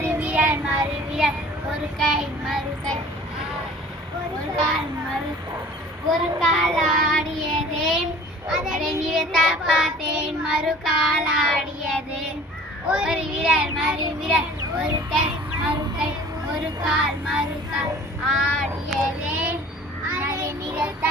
ஒரு விரல் மறுவிரல் ஒரு கை மறுகை ஒரு கால் ஒரு கால் ஆடியது அதை நிறுத்த பார்த்தேன் மறு கால் ஆடியது ஒரு விரல் மறுவிரல் ஒரு கை மறுகை ஒரு கால் மறுகால் ஆடியது அதை நிறுத்த